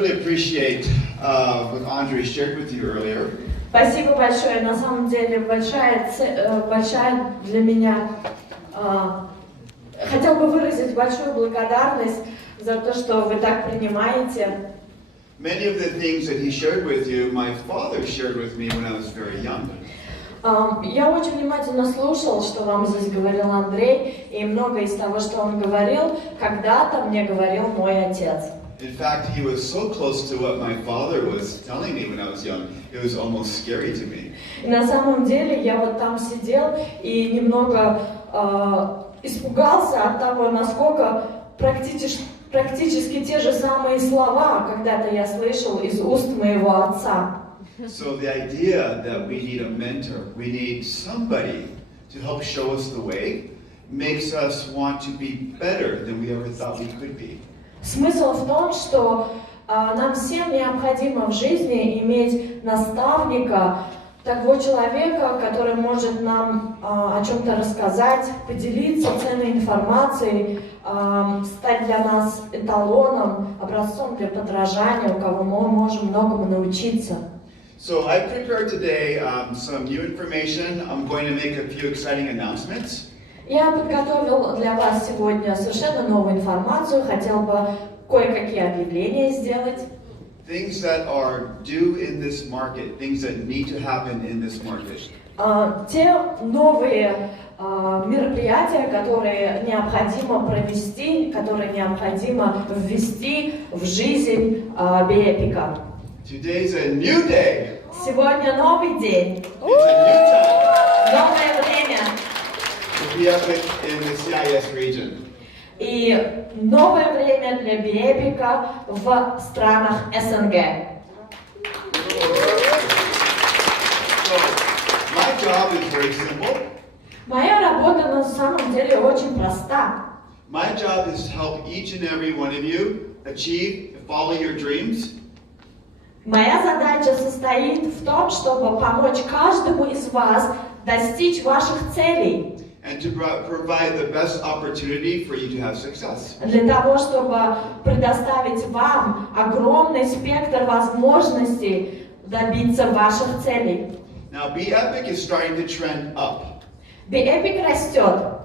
Really appreciate what Andre shared with you earlier. Спасибо большое. На самом деле большая для меня. Хотел бы выразить большую благодарность за то, что вы так принимаете. Many of the things that he shared with you, my father shared with me when I was very young. Я очень внимательно слушал, что вам здесь говорил Андрей, и многое из того, что он говорил, когда-то мне говорил мой отец. In fact, he was so close to what my father was telling me when I was young, it was almost scary to me. И на самом деле я вот там сидел и немного испугался от того, насколько практически те же самые слова когда-то я слышал из уст моего отца. So the idea that we need a mentor, we need somebody to help show us the way, makes us want to be better than we ever thought we could be. Смысл в том, что нам всем необходимо в жизни иметь наставника, того человека, который может нам о чем-то рассказать, поделиться ценной информацией, стать для нас эталоном, образцом для подражания, у кого мы можем многому научиться. So I prepared today some new information. I'm going to make a few exciting announcements. Я подготовил для вас сегодня совершенно новую информацию, хотел бы кое-какие объявления сделать. Things that are due in this market, things that need to happen in this market. Те новые мероприятия, которые необходимо провести, которые необходимо ввести в жизнь Бепика. Today's a new day. Сегодня новый день. It's a new time. Новое время. To be up in the CIS region. И новое время для Бепика в странах СНГ. So, my job is very simple. Моя работа на самом деле очень проста. My job is to help each and every one of you achieve, follow your dreams. Моя задача состоит в том, чтобы помочь каждому из вас достичь ваших целей. And to provide the best opportunity for you to have success. Для того, чтобы предоставить вам огромный спектр возможностей добиться ваших целей. Now, Bepic is starting to trend up. Bepic растет.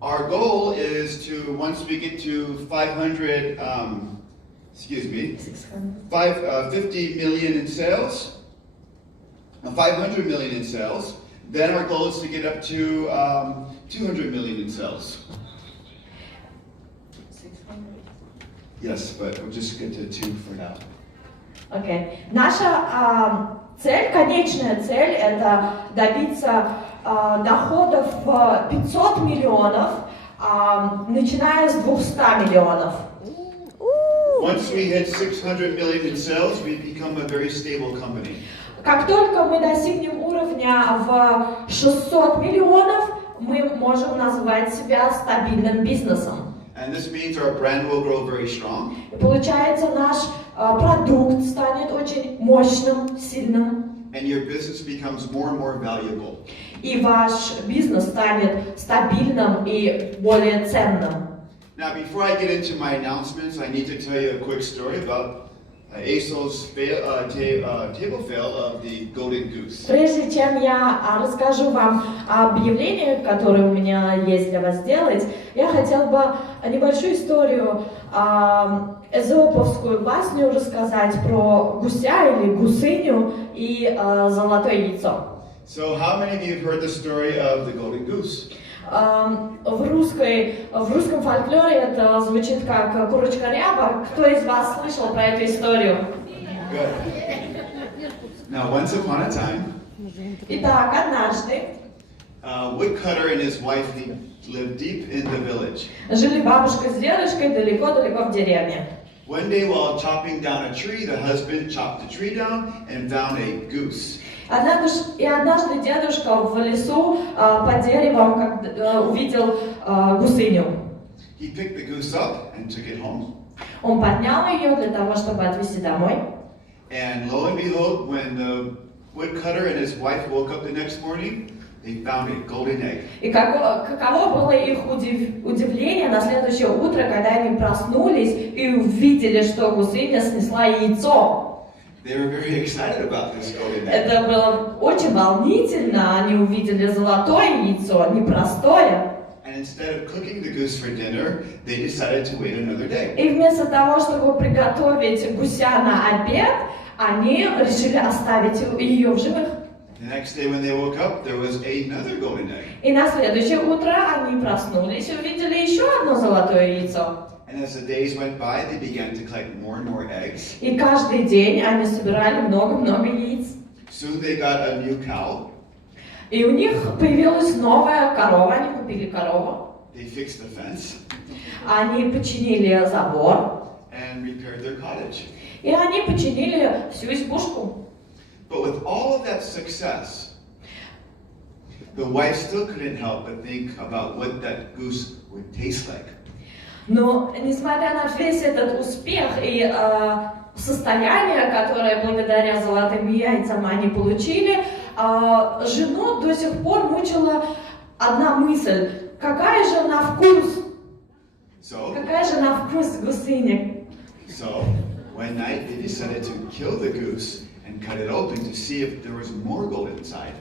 Our goal is to, once we get to 50 million in sales, 500 million in sales, then our goal is to get up to 200 million in sales. 600. Yes, but we'll just get to 2 for now. Okay. Наша цель, конечная цель, это добиться доходов в 500 миллионов, начиная с 200 миллионов. Once we hit 600 million in sales, we become a very stable company. Как только мы достигнем уровня в 600 миллионов, мы можем назвать себя стабильным бизнесом. And this means our brand will grow very strong. И получается, наш продукт станет очень мощным, сильным. And your business becomes more and more valuable. И ваш бизнес станет стабильным и более ценным. Now, before I get into my announcements, I need to tell you a quick story about ASO's table fail of the Golden Goose. Прежде чем я расскажу вам об объявлении, которое у меня есть для вас сделать, я хотел бы небольшую историю, эзоповскую басню рассказать про гуся или гусыню и золотое яйцо. So, how many of you have heard the story of the Golden Goose? В русском фольклоре это звучит как курочка-ряба. Кто из вас слышал про эту историю? Good. Now, once upon a time, Итак, однажды woodcutter and his wife lived deep in the village. жили бабушка с дедушкой далеко-далеко в деревне. One day, while chopping down a tree, the husband chopped the tree down and found a goose. Однажды дедушка в лесу под деревом увидел гусыню. He picked the goose up and took it home. Он поднял ее для того, чтобы отвезти домой. And lo and behold, when the woodcutter and his wife woke up the next morning, they found a golden egg. И каково было их удивление на следующее утро, когда они проснулись и увидели, что гусыня снесла яйцо. They were very excited about this golden egg. Это было очень волнительно. Они увидели золотое яйцо, непростое. And instead of cooking the goose for dinner, they decided to wait another day. И вместо того, чтобы приготовить гуся на обед, они решили оставить ее в живых. The next day when they woke up, there was another golden egg. И на следующее утро они проснулись и увидели еще одно золотое яйцо. And as the days went by, they began to collect more and more eggs. И каждый день они собирали много-много яиц. Soon they got a new cow. И у них появилась новая корова, они купили корову. They fixed the fence. Они починили забор. And repaired their cottage. И они починили всю избушку. But with all of that success, the wife still couldn't help but think about what that goose would taste like. Но, несмотря на весь этот успех и состояние, которое благодаря золотым яйцам они получили, жену до сих пор мучила одна мысль. Какая же на вкус? Какая же на вкус гусыня? So, one night they decided to kill the goose and cut it open to see if there was more gold inside.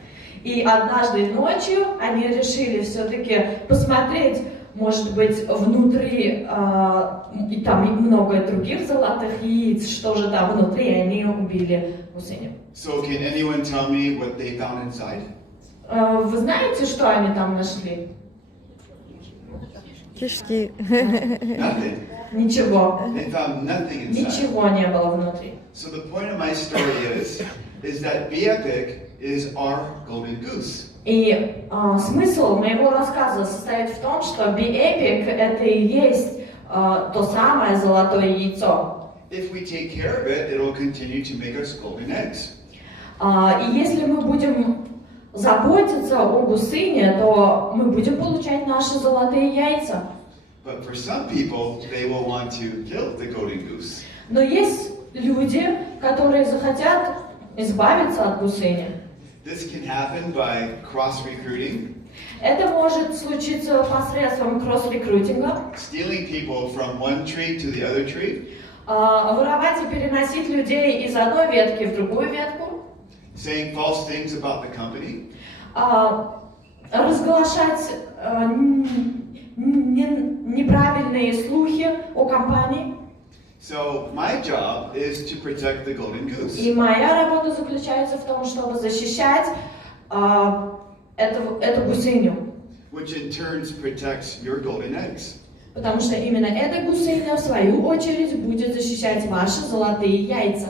И однажды ночью они решили все-таки посмотреть, может быть, внутри, и там много других золотых яиц, что же там внутри, и они убили гусыню. So can anyone tell me what they found inside? Вы знаете, что они там нашли? Кишки. Nothing. Ничего. They found nothing inside. Ничего не было внутри. So the point of my story is that Bepic is our golden goose. И смысл моего рассказа состоит в том, что Bepic это и есть то самое золотое яйцо. If we take care of it, it will continue to make us golden eggs. И если мы будем заботиться о гусыне, то мы будем получать наши золотые яйца. But for some people, they will want to kill the golden goose. Но есть люди, которые захотят избавиться от гусыни. This can happen by cross-recruiting, Это может случиться посредством кросс-рекрутинга, stealing people from one tree to the other tree, воровать и переносить людей из одной ветки в другую ветку, saying false things about the company, разглашать неправильные слухи о компании. So my job is to protect the golden goose. И моя работа заключается в том, чтобы защищать эту гусыню. Which in turn protects your golden eggs. Потому что именно эта гусыня, в свою очередь, будет защищать ваши золотые яйца.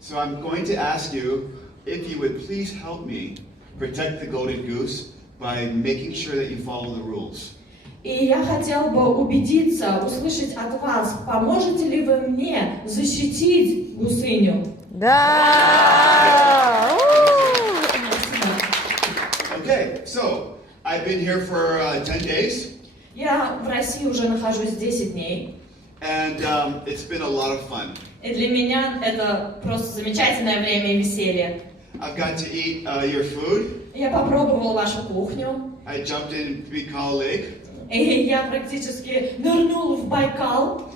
So I'm going to ask you if you would please help me protect the golden goose by making sure that you follow the rules. И я хотела бы убедиться, услышать от вас, поможете ли вы мне защитить гусыню? Да! Okay, so I've been here for 10 days. Я в России уже нахожусь 10 дней. And it's been a lot of fun. И для меня это просто замечательное время и веселье. I've got to eat your food. Я попробовала вашу кухню. I jumped in Baikal Lake. И я практически нырнула в Байкал.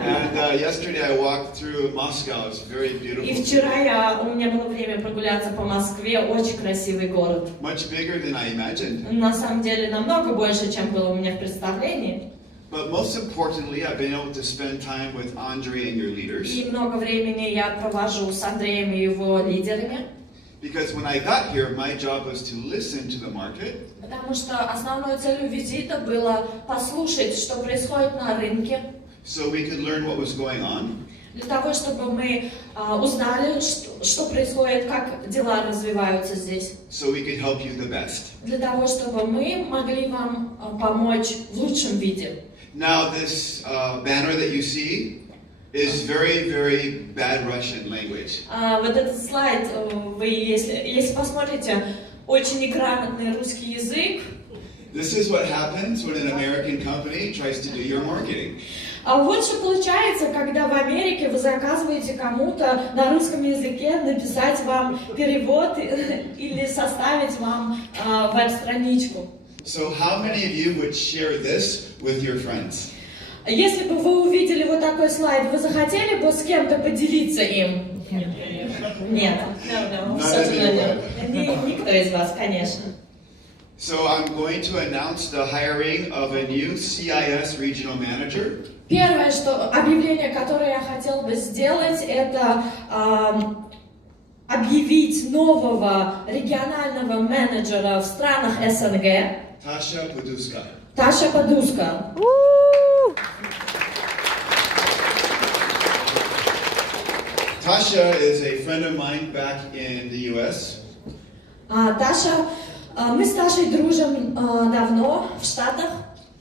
And yesterday I walked through Moscow. It's very beautiful. И вчера у меня было время прогуляться по Москве. Очень красивый город. Much bigger than I imagined. На самом деле намного больше, чем было у меня в представлении. But most importantly, I've been able to spend time with Andre and your leaders. И много времени я провожу с Андреем и его лидерами. Because when I got here, my job was to listen to the market. Потому что основной целью визита было послушать, что происходит на рынке. So we could learn what was going on. Для того, чтобы мы узнали, что происходит, как дела развиваются здесь. So we could help you the best. Для того, чтобы мы могли вам помочь в лучшем виде. Now this banner that you see is very, very bad Russian language. Вот этот слайд, вы, если посмотрите, очень неграмотный русский язык. This is what happens when an American company tries to do your marketing. А вот что получается, когда в Америке вы заказываете кому-то на русском языке написать вам перевод или составить вам веб-страничку. So how many of you would share this with your friends? Если бы вы увидели вот такой слайд, вы захотели бы с кем-то поделиться им? Нет. Никто из вас, конечно. So I'm going to announce the hiring of a new CIS regional manager. Первое, что объявление, которое я хотела бы сделать, это объявить нового регионального менеджера в странах СНГ. Tasha Paduska. Таша Падуска. Tasha is a friend of mine back in the US. Таша, мы с Ташей дружим давно в Штатах.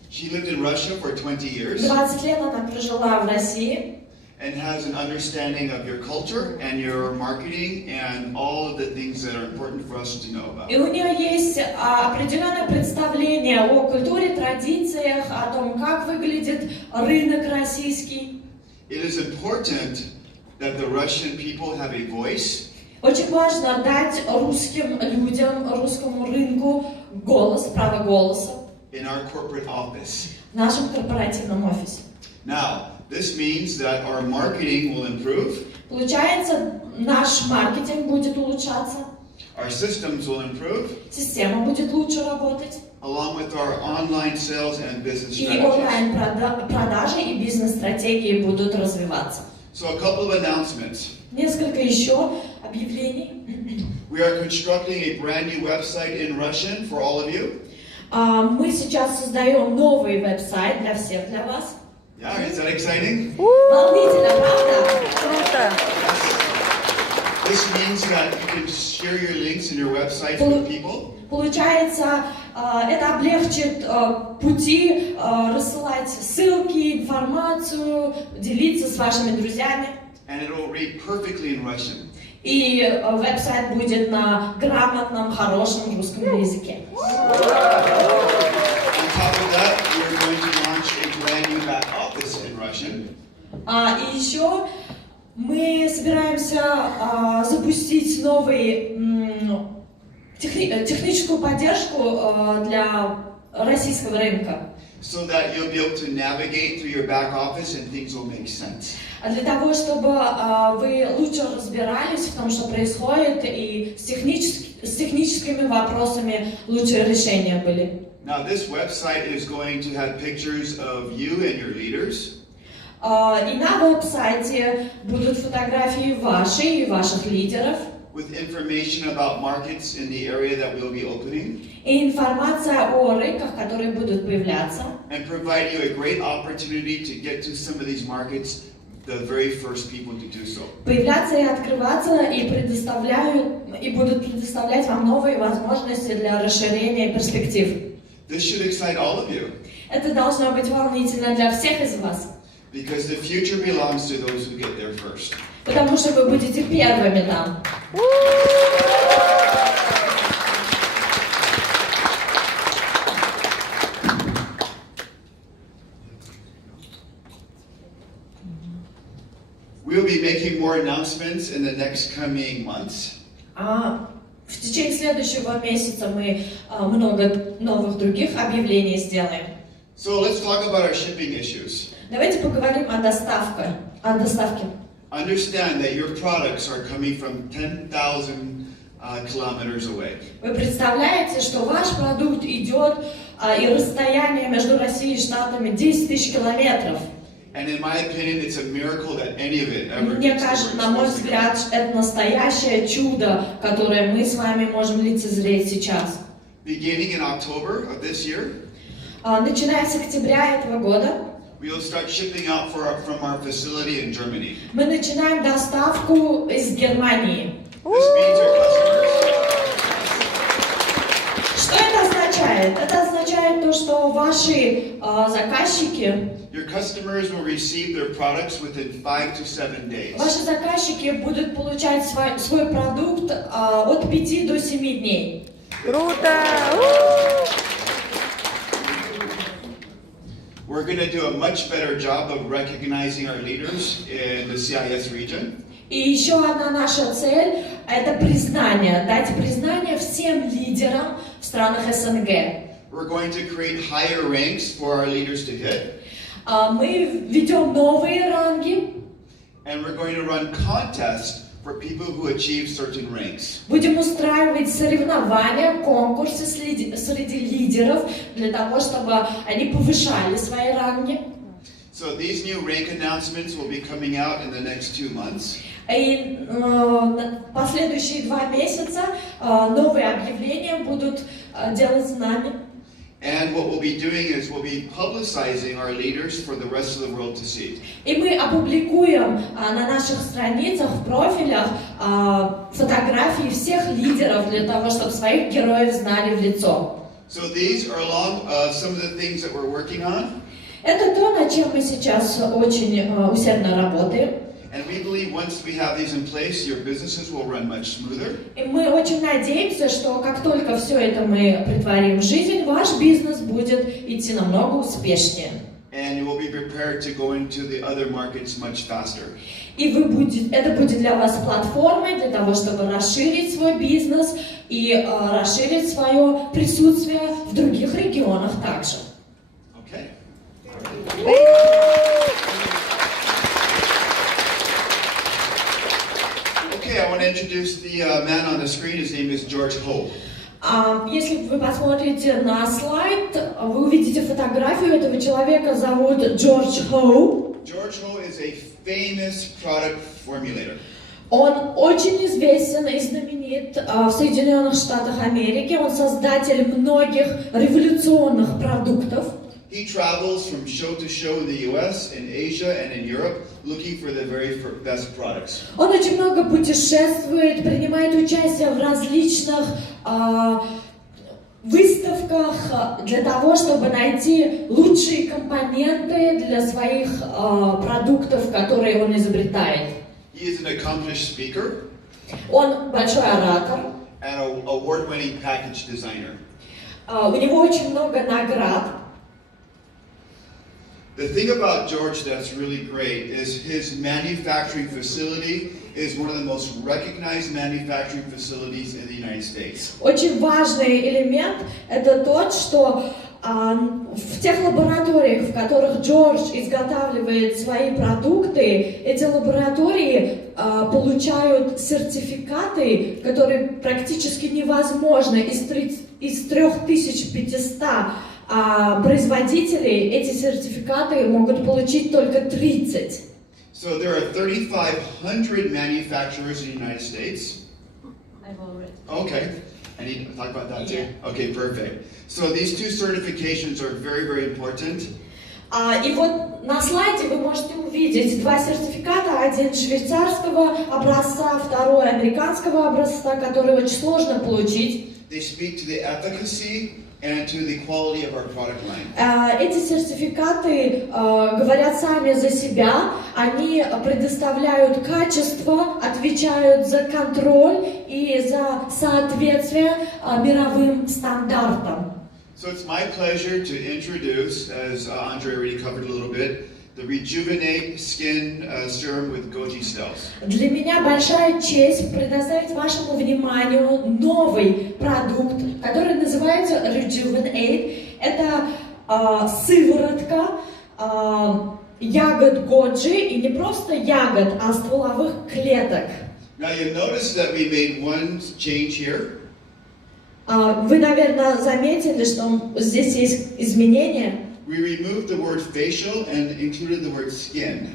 She lived in Russia for 20 years 20 лет она прожила в России. and has an understanding of your culture and your marketing and all of the things that are important for us to know about. И у нее есть определенное представление о культуре, традициях, о том, как выглядит рынок российский. It is important that the Russian people have a voice. Очень важно дать русским людям, русскому рынку голос, право голоса In our corporate office. в нашем корпоративном офисе. Now, this means that our marketing will improve, Получается, наш маркетинг будет улучшаться, our systems will improve, система будет лучше работать, along with our online sales and business и strategies. онлайн-продажи и бизнес-стратегии будут развиваться. So a couple of announcements. Несколько еще объявлений. We are constructing a brand new website in Russian for all of you. Мы сейчас создаем новый веб-сайт для всех, для вас. Yeah, is that exciting? Волнительно, правда? Круто. This means that you can share your links in your website with people. Получается, это облегчит пути рассылать ссылки, информацию, делиться с вашими друзьями. And it will read perfectly in Russian. И веб-сайт будет на грамотном, хорошем русском языке. On top of that, we're going to launch a brand new back office in Russian. И еще мы собираемся запустить новый техническую поддержку для российского рынка. So that you'll be able to navigate through your back office and things will make sense. Для того, чтобы вы лучше разбирались в том, что происходит, и с техническими вопросами лучшие решения были. Now this website is going to have pictures of you and your leaders. И на веб-сайте будут фотографии ваши и ваших лидеров. With information about markets in the area that we'll be opening. И информация о рынках, которые будут появляться. And provide you a great opportunity to get to some of these markets, the very first people to do so. Появляться и открываться, и будут предоставлять вам новые возможности для расширения перспектив. This should excite all of you. Это должно быть волнительно для всех из вас. Because the future belongs to those who get there first. Потому что вы будете первыми там. We'll be making more announcements in the next coming months. В течение следующего месяца мы много новых других объявлений сделаем. So let's talk about our shipping issues. Давайте поговорим о доставке. Understand that your products are coming from 10,000 kilometers away. Вы представляете, что ваш продукт идет, и расстояние между Россией и Штатами 10 тысяч километров. And in my opinion, it's a miracle that any of it ever Мне gets to кажется, where на мой it's supposed to go. взгляд, это настоящее чудо, которое мы с вами можем лицезреть сейчас. Beginning in October of this year, Начиная с октября этого года, we will start shipping out from our facility in Germany. мы начинаем доставку из Германии. This means our customers. Что это означает? Это означает то, что ваши заказчики, Your customers will receive their products within 5 to 7 days. ваши заказчики будут получать свой продукт от 5 до 7 дней. Круто! We're We're going to do a much better job of recognizing our leaders in the CIS region. И еще одна наша цель – это признание, дать признание всем лидерам в странах СНГ. We're going to create higher ranks for our leaders to hit. Мы ведем новые ранги. And we're going to run contests for people who achieve certain ranks. Будем устраивать соревнования, конкурсы среди лидеров для того, чтобы они повышали свои ранги. So these new rank announcements will be coming out in the next 2 months. И последующие 2 месяца новые объявления будут делать с нами. And what we'll be doing is we'll be publicizing our leaders for the rest of the world to see. И мы опубликуем на наших страницах, в профилях фотографии всех лидеров для того, чтобы своих героев знали в лицо. So these are along some of the things that we're working on. Это то, над чем мы сейчас очень усердно работаем. And we believe once we have these in place, your businesses will run much smoother. И мы очень надеемся, что как только все это мы претворим в жизнь, ваш бизнес будет идти намного успешнее. And you will be prepared to go into the other markets much faster. И это будет для вас платформой для того, чтобы расширить свой бизнес и расширить свое присутствие в других регионах также. Okay. Okay, I want to introduce the man on the screen. His name is George Ho. Если вы посмотрите на слайд, вы увидите фотографию этого человека, зовут Джордж Хоу. George Ho is a famous product formulator. Он очень известен и знаменит в Соединенных Штатах Америки. Он создатель многих революционных продуктов. He travels from show to show in the U.S., in Asia, and in Europe, looking for the very best products. Он очень много путешествует, принимает участие в различных выставках для того, чтобы найти лучшие компоненты для своих продуктов, которые он изобретает. He is an accomplished speaker. Он большой оратор. And an award-winning package designer. У него очень много наград. The thing about George that's really great is his manufacturing facility is one of the most recognized manufacturing facilities in the United States. Очень важный элемент – это тот, что в тех лабораториях, в которых Джордж изготавливает свои продукты, эти лаборатории получают сертификаты, которые практически невозможно из 3500 производителей эти сертификаты могут получить только 30. So there are 3,500 manufacturers in the United States. I've already. Okay, I need to talk about that too. Okay, perfect. So these two certifications are very, very important. И вот на слайде вы можете увидеть 2 сертификата, один швейцарского образца, второй американского образца, который очень сложно получить. They speak to the efficacy and to the quality of our product line. Эти сертификаты говорят сами за себя, они предоставляют качество, отвечают за контроль и за соответствие мировым стандартам. So it's my pleasure to introduce, as Andre already covered a little bit, the Rejuvenate Skin Serum with Goji Cells. Для меня большая честь предоставить вашему вниманию новый продукт, который называется Rejuvenate. Это сыворотка ягод годжи, и не просто ягод, а стволовых клеток. Now you notice that we made one change here. Вы, наверное, заметили, что здесь есть изменения. We removed the word facial and included the word skin.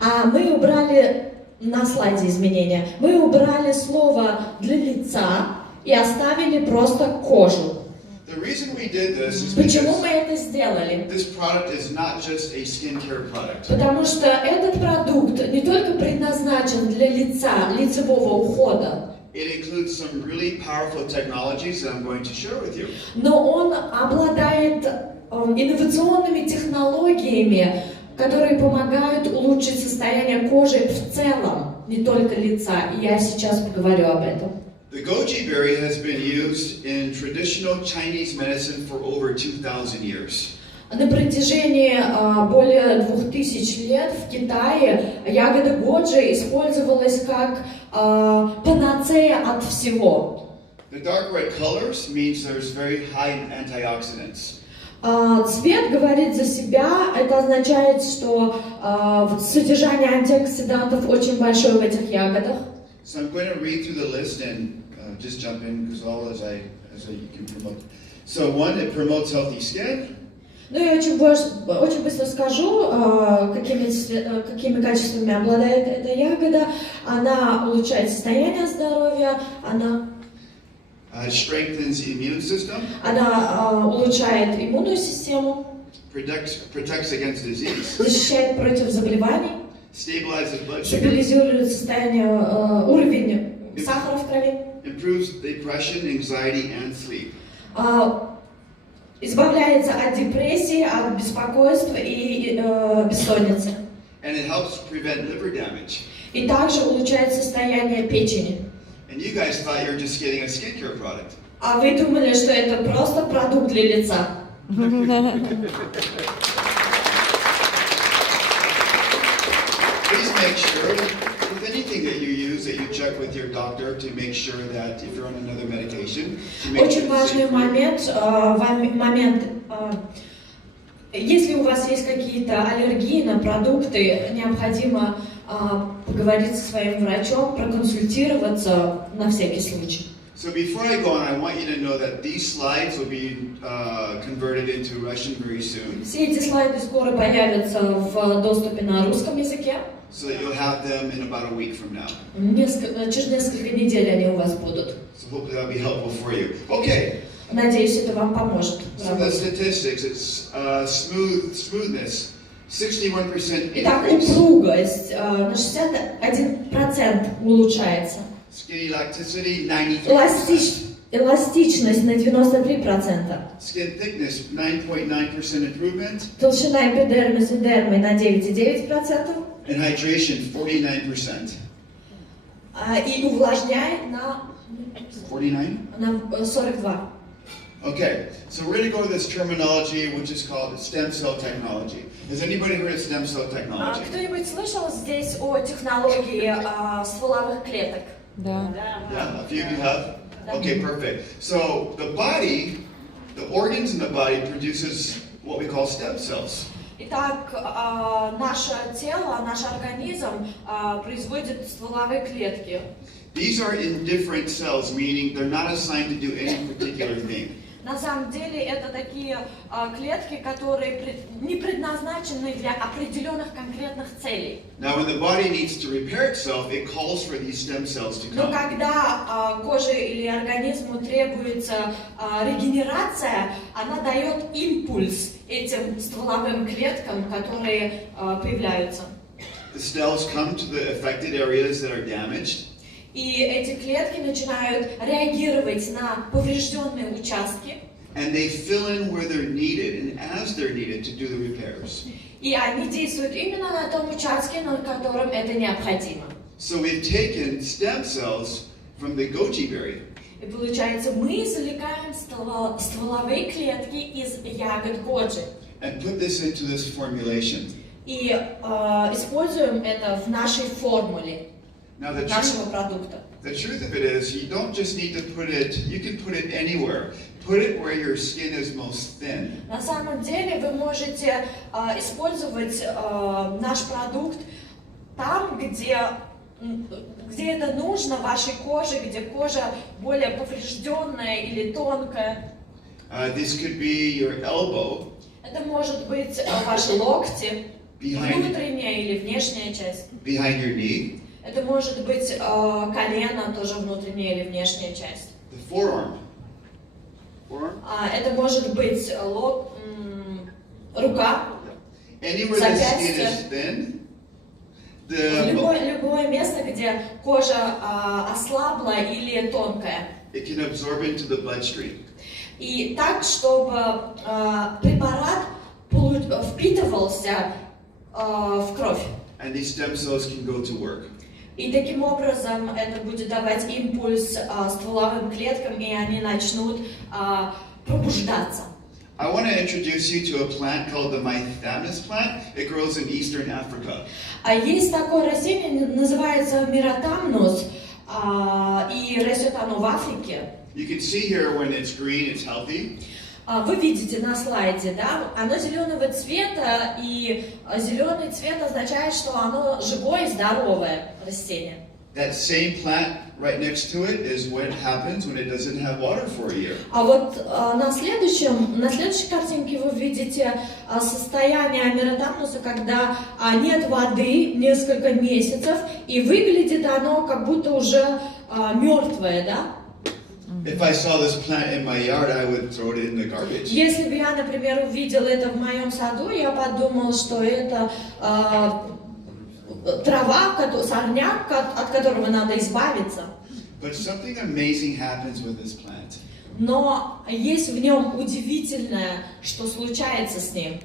Мы убрали на слайде изменения. Мы убрали слово для лица и оставили просто кожу. The reason we did this is Почему мы because это сделали? this product is not just a skincare product. Потому что этот продукт не только предназначен для лица, лицевого ухода, It includes some really powerful technologies that I'm going to share with you. но он обладает инновационными технологиями, которые помогают улучшить состояние кожи в целом, не только лица. И я сейчас поговорю об этом. The goji berry has been used in traditional Chinese medicine for over 2,000 years. На протяжении более 2000 лет в Китае ягода годжи использовалась как панацея от всего. The dark red colors means there's very high antioxidants. Цвет говорит за себя, это означает, что содержание антиоксидантов очень большое в этих ягодах. So I'm going to read through the list and just jump in because all as I can promote. So one, it promotes healthy skin. Ну я очень быстро скажу, какими качествами обладает эта ягода. Она улучшает состояние здоровья, она Strengthens the immune system. Она улучшает иммунную систему, protects against disease. Защищает против заболеваний, Stabilizes blood sugar. Стабилизирует уровень сахара в крови, Improves depression, anxiety, and sleep. Избавляется от депрессии, от беспокойства и бессонницы. And it helps prevent liver damage. И также улучшает состояние печени. And you guys thought you were just getting a skincare product. А вы думали, что это просто продукт для лица? Please make sure with anything that you use that you check with your doctor to make sure that if you're on another medication. Очень важный момент. Если у вас есть какие-то аллергии на продукты, необходимо поговорить со своим врачом, проконсультироваться на всякий случай. So before I go on, I want you to know that these slides will be converted into Russian very soon. Все эти слайды скоро появятся в доступе на русском языке. So that you'll have them in about a week from now. Через несколько недель они у вас будут. So hopefully that'll be helpful for you. Okay. Надеюсь, это вам поможет. Some of the statistics, it's smoothness, 61% Итак, increase. упругость на 61% улучшается. Skin elasticity, 93%. Эластичность на 93%. Skin thickness, 9.9% improvement. Толщина эпидермиса дермы на 9,9%. And hydration, 49%. И увлажняет на 42%. Okay, so we're going to go to this terminology which is called stem cell technology. Has anybody heard of stem cell technology? Кто-нибудь слышал здесь о технологии стволовых клеток? Да. Yeah, a few of you have? Okay, perfect. So the body, the organs in the body produces what we call stem cells. Итак, наше тело, наш организм производит стволовые клетки. These are indifferent cells, meaning they're not assigned to do any particular thing. На самом деле это такие клетки, которые не предназначены для определенных конкретных целей. Now, when the body needs to repair itself, it calls for these stem cells to Но come. когда коже или организму требуется регенерация, она дает импульс этим стволовым клеткам, которые появляются. The cells come to the affected areas that are damaged. И эти клетки начинают реагировать на поврежденные участки. And they fill in where they're needed and as they're needed to do the repairs. И они действуют именно на том участке, на котором это необходимо. So we've taken stem cells from the goji berry. И получается, мы извлекаем стволовые клетки из ягод годжи. And put this into this formulation. И используем это в нашей формуле нашего продукта. The truth of it is, you don't just need to put it, you can put it anywhere. Put it where your skin is most thin. На самом деле вы можете использовать наш продукт там, где это нужно вашей коже, где кожа более поврежденная или тонкая. This could be your elbow. Это может быть ваши локти, внутренняя или внешняя часть. Behind your knee. Это может быть колено, тоже внутренняя или внешняя часть. The forearm. Это может быть рука, Anywhere the skin is thin. Любое место, где кожа ослабла или тонкая. It can absorb into the bloodstream. И так, чтобы препарат впитывался в кровь. And these stem cells can go to work. И таким образом это будет давать импульс стволовым клеткам, и они начнут пробуждаться. I want to introduce you to a plant called the mythamus plant. It grows in Eastern Africa. А есть такое растение, называется миротамнус, и растет оно в Африке. You can see here when it's green, it's healthy. Вы видите на слайде, да, оно зеленого цвета, и зеленый цвет означает, что оно живое и здоровое растение. That same plant right next to it is what happens when it doesn't have water for a year. А вот на следующей картинке вы видите состояние миротамнуса, когда нет воды несколько месяцев, и выглядит оно как будто уже мертвое, да? If I saw this plant in my yard, I would throw it in the garbage. Если бы я, например, увидел это в моем саду, я подумал, что это трава, сорняк, от которого надо избавиться. But something amazing happens with this plant. Но есть в нем удивительное, что случается с ним.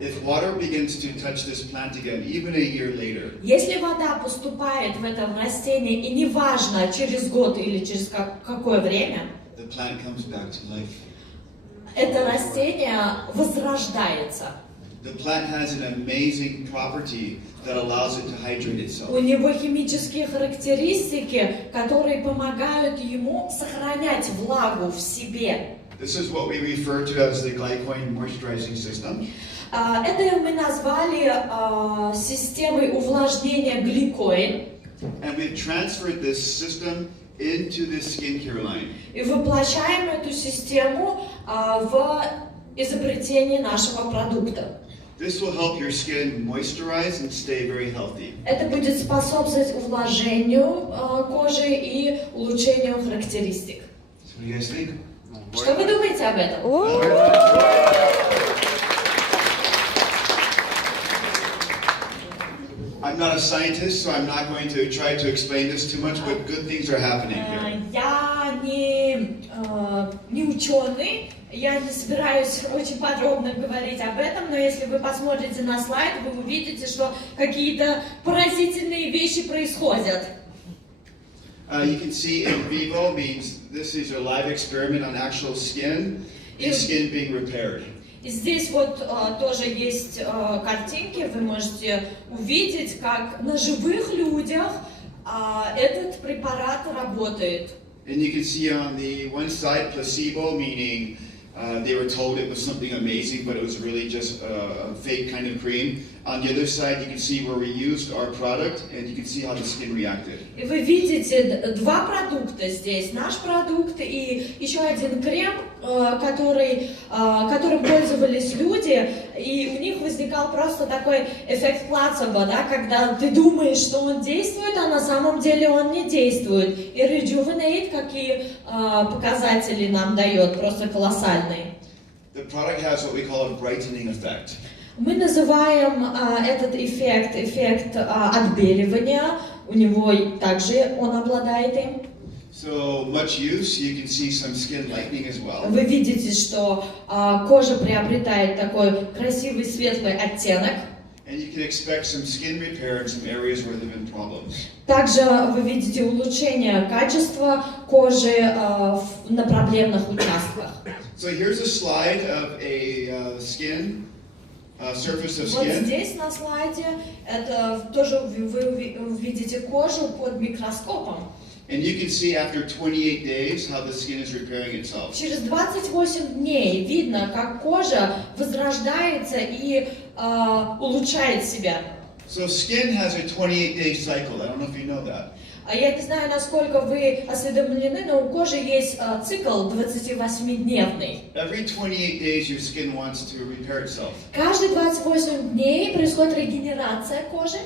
If water begins to touch this plant again, even a year later, Если вода поступает в это растение, и неважно, через год или через какое время, the plant comes back to life. это растение возрождается. The plant has an amazing property that allows it to hydrate itself. У него химические характеристики, которые помогают ему сохранять влагу в себе. This is what we refer to as the glycogen moisturizing system. Это мы назвали системой увлажнения гликоин. And we've transferred this system into this skincare line. И воплощаем эту систему в изобретение нашего продукта. This will help your skin moisturize and stay very healthy. Это будет способствовать увлажнению кожи и улучшению характеристик. So what do you guys think? Что вы думаете об этом? I'm not a scientist, so I'm not going to try to explain this too much, but good things are happening here. Я не ученый, я не собираюсь очень подробно говорить об этом, но если вы посмотрите на слайд, вы увидите, что какие-то поразительные вещи происходят. You can see in vivo means this is a live experiment on actual skin, and skin being repaired. И здесь вот тоже есть картинки, вы можете увидеть, как на живых людях этот препарат работает. And you can see on the one side placebo, meaning they were told it was something amazing, but it was really just a fake kind of cream. On the other side, you can see where we used our product, and you can see how the skin reacted. И вы видите два продукта здесь, наш продукт и еще один крем, которым пользовались люди, и у них возникал просто такой эффект плацебо, да, когда ты думаешь, что он действует, а на самом деле он не действует. И Rejuvenate, какие показатели нам дает, просто колоссальные. The product has what we call a brightening effect. Мы называем этот эффект отбеливания, у него также он обладает им. So much use, you can see some skin lightening as well. Вы видите, что кожа приобретает такой красивый светлый оттенок. And you can expect some skin repair in some areas where there have been problems. Также вы видите улучшение качества кожи на проблемных участках. So here's a slide of a skin. Surface of Вот skin. здесь на слайде это тоже вы видите кожу под микроскопом. And you can see after 28 days how the skin is repairing itself. Через 28 дней видно, как кожа возрождается и улучшает себя. So skin has a 28-day cycle. I don't know if you know that. Я не знаю, насколько вы осведомлены, но у кожи есть цикл 28-дневный. Every 28 days your skin wants to repair itself. Каждые 28 дней происходит регенерация кожи.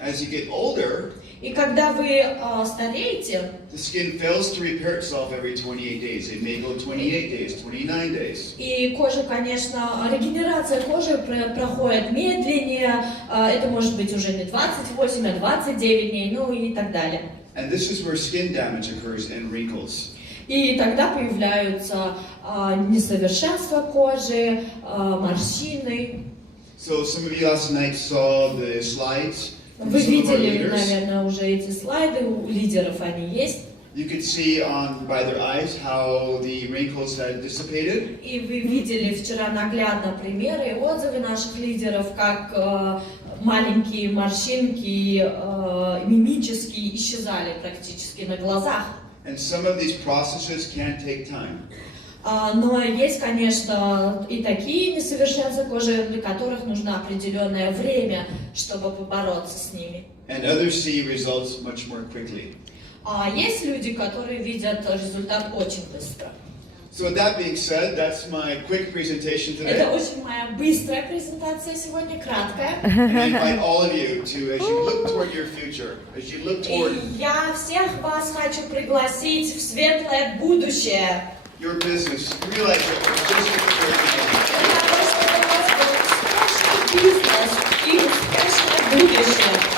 As you get older, И когда вы стареете, the skin fails to repair itself every 28 days. It may go 28 days, 29 days. и кожа, конечно, регенерация кожи проходит медленнее, это может быть уже не 28, а 29 дней, ну и так далее. And this is where skin damage occurs and wrinkles. И тогда появляются несовершенства кожи, морщины. So some of you last night saw the slides. Вы видели, наверное, уже эти слайды, у лидеров они есть. You could see by their eyes how the wrinkles had dissipated. И вы видели вчера наглядно примеры и отзывы наших лидеров, как маленькие морщинки мимически исчезали практически на глазах. And some of these processes can take time. Но есть, конечно, и такие несовершенства кожи, для которых нужно определенное время, чтобы побороться с ними. And others see results much more quickly. А есть люди, которые видят результат очень быстро. So with that being said, that's my quick presentation today. Это очень моя быстрая презентация сегодня, краткая. And I invite all of you to, as you look toward your future, as you look toward И я всех вас хочу пригласить в светлое будущее. your business, realize that we're just at the very beginning. Для того, чтобы у вас был успешный бизнес и успешное будущее.